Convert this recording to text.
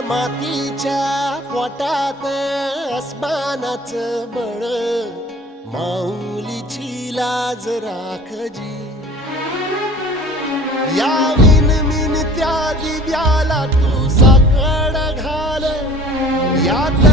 मातीच्या पोटात अस्मानाचं बळ, माऊलीची लाज राखजी. या विनमिन त्या दिव्याला तू साकड घाल, यात